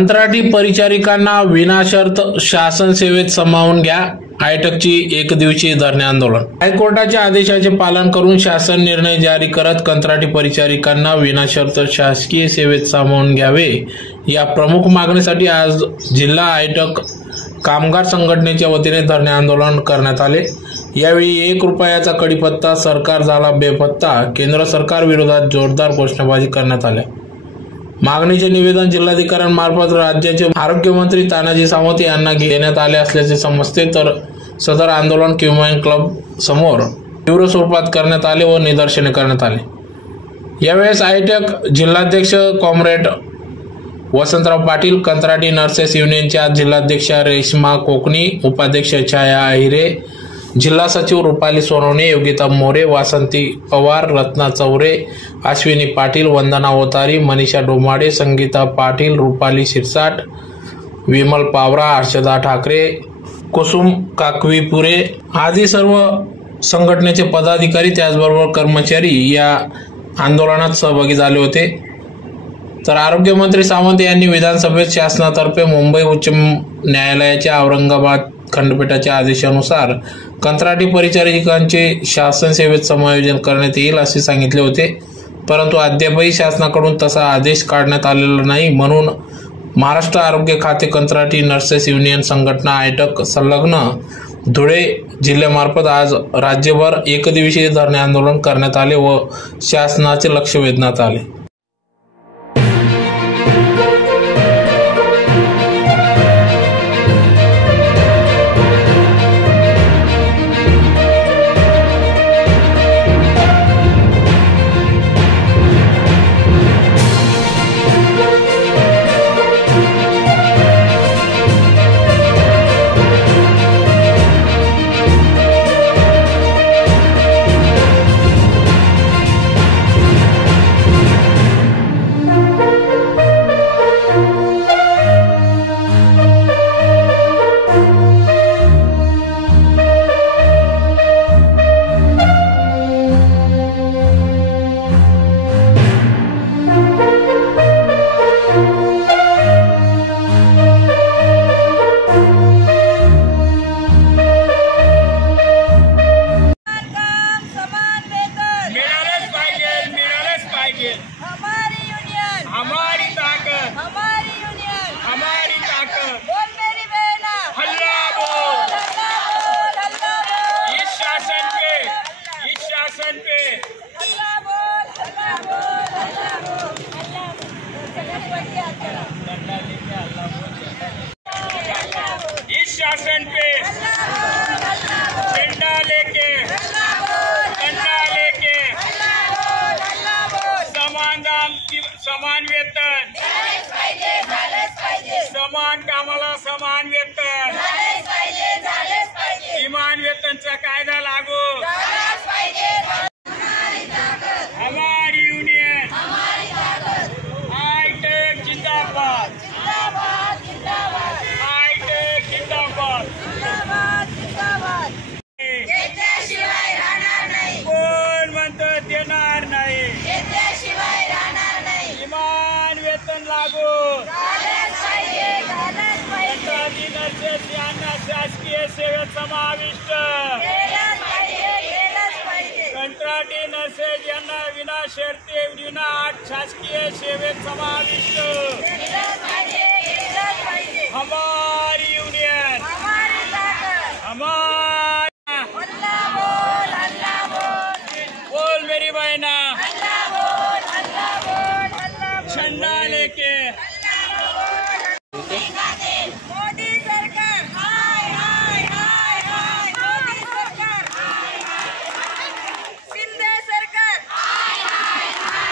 कंत्राटी परिचारिकांना विनाशर्त शासन सेवेत सामावून घ्या. आयटकची एकदिवसीय धरणे आंदोलन. हायकोर्टाच्या आदेशाचे पालन करून शासन निर्णय जारी करत कंत्राटी परिचारिकांना विनाशर्त शासकीय सेवेत सामावून घ्यावे या प्रमुख मागणीसाठी आज जिल्हा आयटक कामगार संघटनेच्या वतीने धरणे आंदोलन करण्यात आले. यावेळी 1 रुपयाचा कडीपत्ता, सरकार झाला बेपत्ता, केंद्र सरकार विरोधात जोरदार घोषणाबाजी करण्यात आल्या. मागणीचे निवेदन जिल्हाधिकाऱ्यांमार्फत राज्याचे आरोग्यमंत्री तानाजी सावंत यांना घेण्यात आले असल्याचे समजते. तर सदर आंदोलन क्युमाइन क्लब समोर तीव्र स्वरूपात करण्यात आले व निदर्शने करण्यात आले. यावेळेस आयटक जिल्हाध्यक्ष कॉम्रेड वसंतराव पाटील, कंत्राटी नर्सेस युनियनच्या जिल्हाध्यक्षा रेश्मा कोकणी, उपाध्यक्ष छाया अहिरे, जिल्हा सचिव रुपाली सोनवणे, योगिता मोरे, वासंती पवार, रत्ना चौरे, अश्विनी पाटील, वंदना ओतारी, मनीषा डोमाडे, संगीता पाटील, रुपाली शिरसाट, विमल पावरा, हर्षदा ठाकरे, कुसुम काकवीपुरे आदी सर्व संघटनेचे पदाधिकारी त्याचबरोबर कर्मचारी या आंदोलनात सहभागी झाले होते. तर आरोग्यमंत्री सावंत यांनी विधानसभेत शासनातर्फे मुंबई उच्च न्यायालयाच्या औरंगाबाद खंडपीठाच्या आदेशानुसार कंत्राटी परिचारिकांचे शासन सेवेत समायोजन करण्यात येईल असे सांगितले होते. परंतु अद्यापही शासनाकडून तसा आदेश काढण्यात आलेला नाही. म्हणून महाराष्ट्र आरोग्य खाते कंत्राटी नर्सेस युनियन संघटना आयटक संलग्न धुळे जिल्ह्यामार्फत आज राज्यभर एकदिवसीय धरणे आंदोलन करण्यात आले व शासनाचे लक्ष वेधण्यात आले. इस शासन पे झंडा लेके कंडा लेके समान दाम समान वेतन, समान कामाला समान वेतन, किमान वेतनचा कायदा लागू, हमारी यूनियन आयटक जिंदाबाद, आयटक जिंदाबाद, कोण म्हणतं देणार नाही, किमान वेतन लागू, कंत्राटी नर्सेस यांना शासकीय सेवेत समाविष्ट, कंत्राटी नर्सेस यांना विना शर्ती विना अट शासकीय सेवेत समाविष्ट, हमारी यूनियन हमारा बोल मेरी बहना झंडा लेके मोदी सरकार हाय हाय हाय हाय, मोदी सरकार हाय हाय हाय, शिंदे सरकार हाय हाय हाय,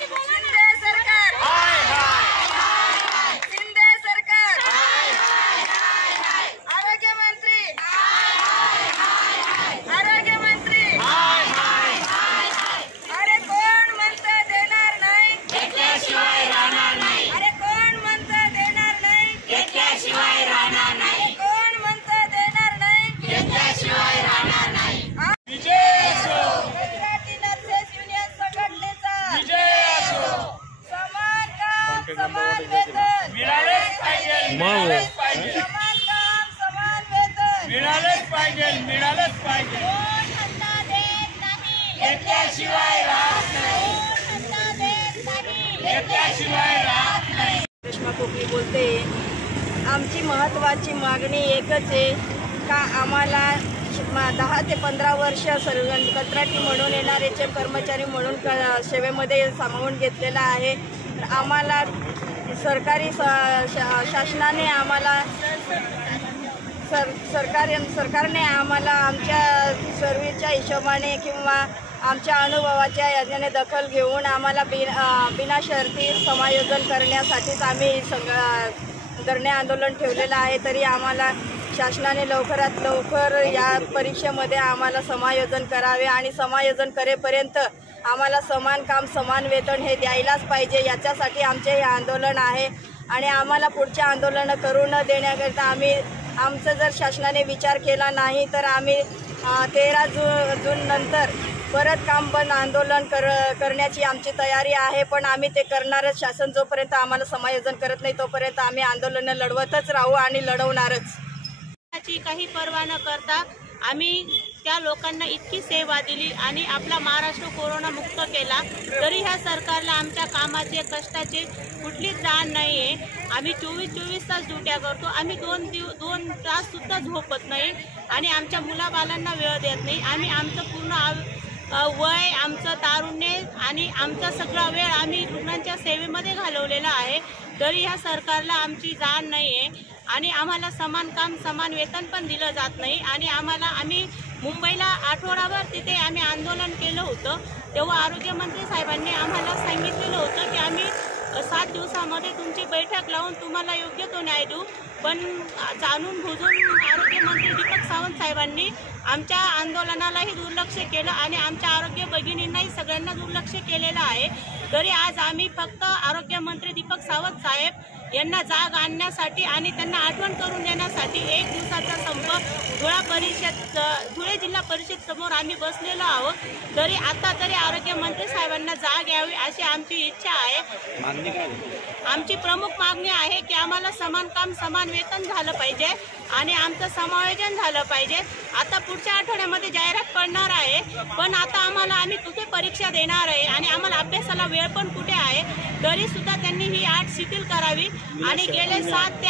शिंदे सरकार हाय हाय हाय, शिंदे सरकार हाय हाय हाय, आरोग्यमंत्री हाय हाय हाय, आरोग्यमंत्री हाय हाय हाय, अरे कोण म्हणतं देणार नाही, घेतल्याशिवाय राहणार नाही, अरे समान वेतन मिळालंच पाहिजे, मिळालंच पाहिजे, समान काम समान वेतन मिळालंच पाहिजे, मिळालंच पाहिजे. कोण हट्टा देत नाही घेतल्याशिवाय राहत नाही, कोण हट्टा देत नाही घेतल्याशिवाय राहत नाही. रेश्मा कोकणी बोलते. आमची महत्त्वाची मागणी एकच आहे का आम्हाला 10 ते 15 वर्ष कंत्राटी म्हणून NRHM कर्मचारी म्हणून सेवेमध्ये सामावून घेतलेला आहे. तर आम्हाला सरकारी शासनाने आम्हाला सरकारने आम्हाला आमच्या सर्व्हिसच्या हिशोबाने किंवा आमच्या अनुभवाच्या याने दखल घेऊन आम्हाला बिना शर्ती समायोजन करण्यासाठीच आम्ही धरणे आंदोलन ठेवलेलं आहे. तरी आम्हाला शासनाने लवकरात लवकर या परीक्षेमध्ये आम्हाला समायोजन करावे आणि समायोजन करेपर्यंत आम्हाला समान काम समान वेतन हे द्यायलाच पाहिजे. याच्यासाठी आमचे हे आंदोलन आहे आणि आम्हाला पुढचे आंदोलन करू न देण्याकरिता आमचं जर शासनाने विचार केला नाही तर आम्ही 13 जून नंतर परत काम बंद आंदोलन करण्याची आमची तयारी आहे. पण आम्ही ते करणारच. शासन जोपर्यंत आम्हाला समायोजन करत नाही तोपर्यंत आम्ही आंदोलन लढवतच राहू आणि लढवणारच. काही पर्वा न करता आम्ही त्या लोकांना इतकी सेवा दिली आणि आपला महाराष्ट्र कोरोना मुक्त केला. तरी ह्या सरकारला आमच्या कामाचे कष्टाचे कुठलीच जाण नाही आहे. आम्ही 24 तास ड्युट्या करतो. आम्ही 2 तास सुद्धा झोपत नाही आणि आमच्या मुलाबालांना वेळ देत नाही. आम्ही आमचं पूर्ण वय, आमचं तारुण्य आणि आमचा सगळा वेळ आम्ही रुग्णांच्या सेवेमध्ये घालवलेला आहे. तरी ह्या सरकारला आमची जाण नाही आहे आणि आम्हाला समान काम समान वेतन पण दिलं जात नाही. आणि आम्ही मुंबईला आठवडाभर तिथे आम्ही आंदोलन केलं होतं. तेव्हा आरोग्यमंत्री साहेबांनी आम्हाला सांगितलेलं होतं की आम्ही 7 दिवसामध्ये तुमची बैठक लावून तुम्हाला योग्य तो न्याय देऊ. पण जाणून बुजून आरोग्यमंत्री दीपक सावंत साहेबांनी आमच्या आंदोलनालाही दुर्लक्ष केलं आणि आमच्या आरोग्य भगिनींनाही सगळ्यांना दुर्लक्ष केलेलं आहे. तरी आज आम्ही फक्त आरोग्यमंत्री दीपक सावंत साहेब यांना जाग आणण्यासाठी आणि त्यांना आठवण करून देण्यासाठी 1 दिवसाचा संप धुळे जिल्हा परिषद समोर आम्ही बसलेलो आहोत. तरी आता तरी आरोग्यमंत्री साहेबांना जाग यावी अशी आमची इच्छा आहे. आमची प्रमुख मागणी आहे की आम्हाला समान काम समान वेतन झालं पाहिजे आणि आमचं समायोजन झालं पाहिजे. आता पुढच्या आठवड्यामध्ये जाहिरात पडणार आहे. पण आता आम्ही कुठे परीक्षा देणार आहे आणि आम्हाला अभ्यासाला वेळ पण कुठे आहे. तरी सुद्धा त्यांनी ही अट शिथिल करावी आणि गेले 7 ते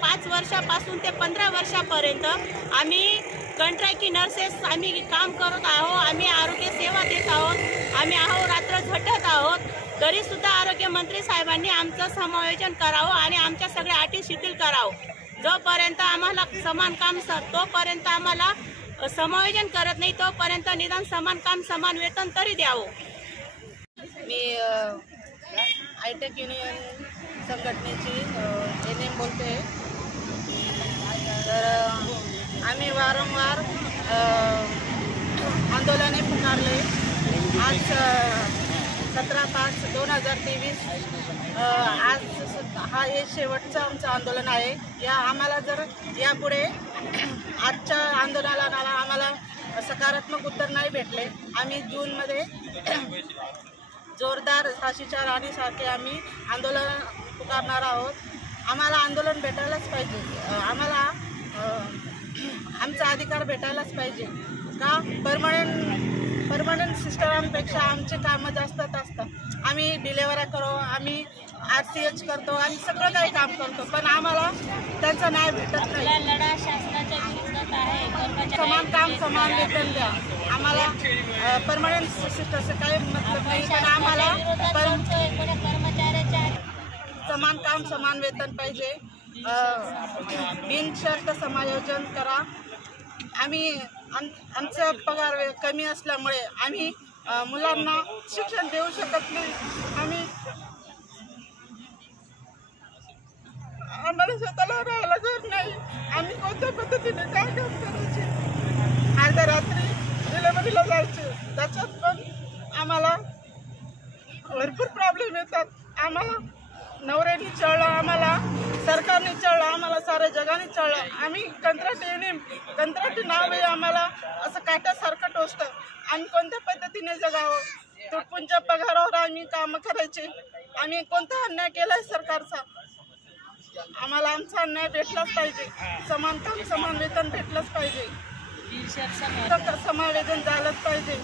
5 वर्षापासून ते 15 वर्षापर्यंत आम्ही कंत्राटी नर्सेस आम्ही काम करत आहोत. आम्ही आरोग्य सेवा देत आहोत. आम्ही अहोरात्र झटत आहोत. तरी सुद्धा आरोग्यमंत्री साहेबांनी आमचं समायोजन करावं आणि आमच्या सगळ्या अटी शिथिल करावं. जोपर्यंत आम्हाला समान काम तोपर्यंत आम्हाला समायोजन करत नाही तोपर्यंत निदान समान काम समान वेतन तरी द्यावं. मी हायटेक युनियन संघटनेची NM बोलते. तर आम्ही वारंवार आंदोलने पुकारले. आज 17/5/2023 आज हे शेवटचं आमचं आंदोलन आहे. आम्हाला जर यापुढे आजच्या आंदोलनाला आम्हाला सकारात्मक उत्तर नाही भेटले, आम्ही जूनमध्ये जोरदार झाशीच्या राणीसारखे आम्ही आंदोलन पुकारणार आहोत. आम्हाला आंदोलन भेटायलाच पाहिजे. आम्हाला आमचा अधिकार भेटायलाच पाहिजे. का परमनंट सिस्टरांपेक्षा आमचे कामं जास्त असतात. आम्ही डिलेवऱ्या करो, आम्ही RCH करतो आणि सगळं काही काम करतो, पण आम्हाला त्यांचा न्याय भेटत नाही. लढा शासनाच्या विरोधात आहे. समान काम समान वेतन द्या. आम्हाला परमनंट सिस्टरचं काही मतलब नाही, पण आम्हाला समान काम समान वेतन पाहिजे. बिनशर्त समायोजन करा. आम्ही आमचा पगार कमी असल्यामुळे आम्ही मुलांना शिक्षण देऊ शकत नाही. आम्हाला स्वतःला राहायला घर नाही. आम्ही कोणत्या पद्धतीने काय काम करायचे. अर्ध्या रात्री डिलेव्हरीला जायचे, त्याच्यात पण आम्हाला भरपूर प्रॉब्लेम येतात. आम्हाला नवऱ्याने चळलं, आम्हाला सरकारने चळलं, आम्हाला साऱ्या जगाने चळलं. आम्ही कंत्राटी नाव आहे आम्हाला असं काट्यासारखं टोचतं. आम्ही कोणत्या पद्धतीने जगावं. तुटपुंच्या पगारावर आम्ही काम करायचे. आम्ही कोणता अन्याय केलाय सरकारचा? आम्हाला आमचा अन्याय भेटलाच पाहिजे. समान काम समान वेतन भेटलंच पाहिजे. समावेदन झालंच पाहिजे.